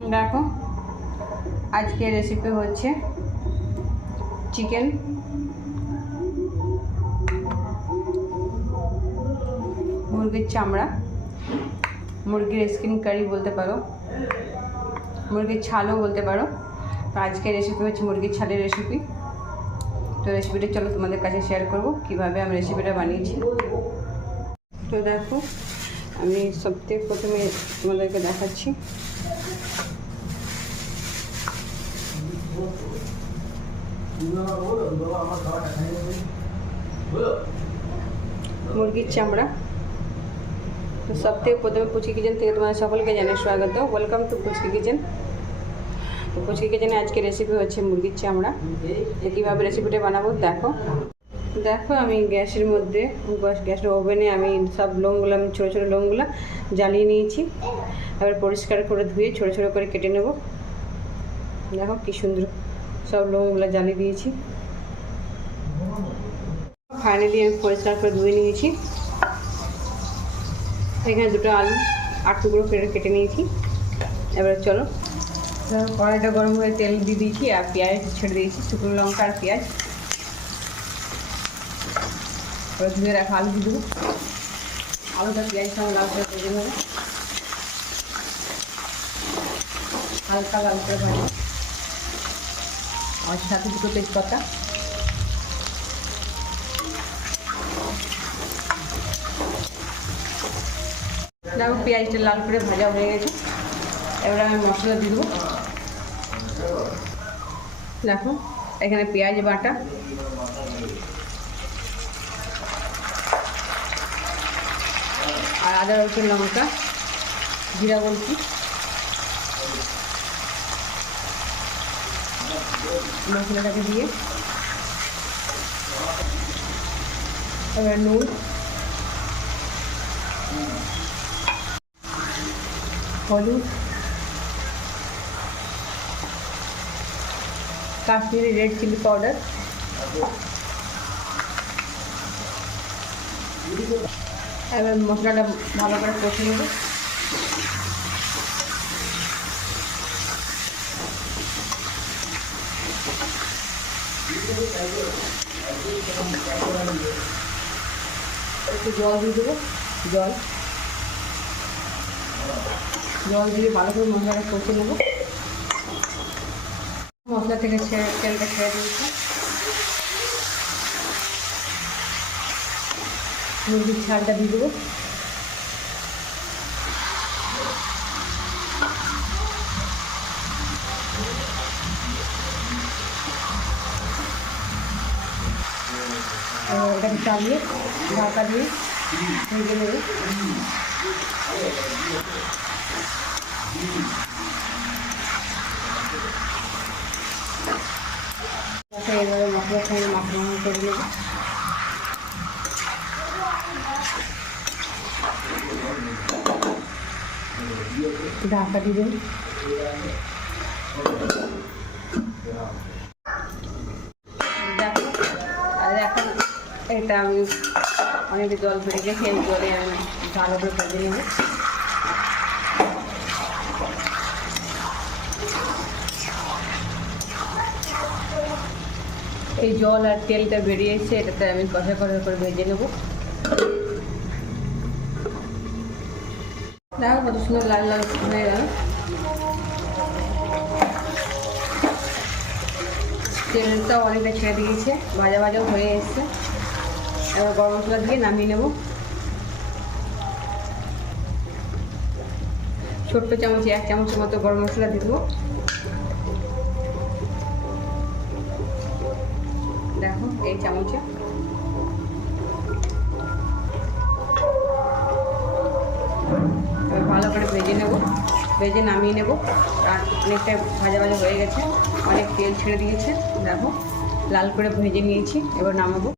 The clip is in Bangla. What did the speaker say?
দেখো, আজকে রেসিপি হচ্ছে চিকেন মুরগির চামড়া, মুরগির স্কিন কারি বলতে পারো, মুরগির ছালও বলতে পারো। তো আজকে রেসিপি হচ্ছে মুরগির ছালের রেসিপি তো রেসিপিটা চলো তোমাদের কাছে শেয়ার করব, কীভাবে আমি রেসিপিটা বানিয়েছি। তো দেখো আমি সবথেকে প্রথমে তোমাদেরকে দেখাচ্ছি। মুরগির চামড়া। সব থেকে প্রথমে পুচকি কিচেন থেকে তোমাদের সকলকে জানাই স্বাগত। Welcome to Puchki kitchen. তো পুচকি কিচেনে আজকে রেসিপি হচ্ছে মুরগির চামড়া। কীভাবে রেসিপিটা বানাবো, দেখো। দেখো আমি গ্যাসের মধ্যে, গ্যাস- গ্যাসের ওভেনে আমি সব লোমগুলো, আমি ছোটো ছোটো লোমগুলো জ্বালিয়ে নিয়েছি। এবার পরিষ্কার করে ধুয়ে ছোটো ছোটো করে কেটে নেব। দেখো কী সুন্দর সব লোমগুলো জ্বালিয়ে দিয়েছি। ফাইনালি আমি পরিষ্কার করে ধুয়ে নিয়েছি। এখানে দুটো আলু, আট টুকরো কেটে কেটে নিয়েছি। এবার চলো। কড়াইটা গরম হয়ে তেল দিয়ে দিয়েছি আর পেঁয়াজ ছেড়ে দিয়েছি, শুকনো লঙ্কা আর পেঁয়াজ। এবার ধুয়ে আলু দিয়ে দেবো। আলুটা পেঁয়াজ সঙ্গে লাল করে ভেজে হালকা লাল করে ভাজি আর সাথে দুটো তেজপাতা। দেখো পেঁয়াজটা লাল করে ভাজা হয়ে গেছে। এবার আমি মশলা দিয়ে দেবো। দেখো, এখানে পেঁয়াজ বাটা। আর আদা রসুন লঙ্কা জিরা বলছি। মশলাটাকে দিয়ে। নুন। হলুদ। Kashmiri red chilli powder. এবার মশলাটা ভালো করে কষে নেব। একটু জল দিয়ে দেবো, জল। জল দিয়ে ভালো করে মশলাটা কষে নেব। মশলা থেকে ছেড়ে তেলটা ছেড়ে দিয়েছি। মুরগির ছালটা দিয়ে দেবো। এটাকে চালিয়ে ঢাকা দিয়ে ভেজে নেবে এবারে মশলার সঙ্গে মাখা করে নেব। ঢাকা দিয়ে দেবো। দেখো, আর এখন এটা আমি অনেক জল বেড়ে গেছে জলে আমি ভালো করে ভেজে নেব এই জল আর তেলটা বেরিয়েছে এটাতে আমি কষা কষা করে ভেজে নেব। দেখো কত সুন্দর লাল লাল হয়ে গেল। তেলটাও অনেকটা ছেড়ে দিয়েছে, ভাজা ভাজাও হয়ে এসছে। এবার গরম মশলা দিয়ে নামিয়ে নেব। ছোট্ট চামচে, এক চামচের মতো গরম মশলা দিয়ে দেবো। দেখো, এই চামচে ভেজে নেব। ভেজে নামিয়ে নেব। আর অনেকটা ভাজা ভাজা হয়ে গেছে। অনেক তেল ছেড়ে দিয়েছে। দেখো, লাল করে ভেজে নিয়েছি। এবার নামাবো।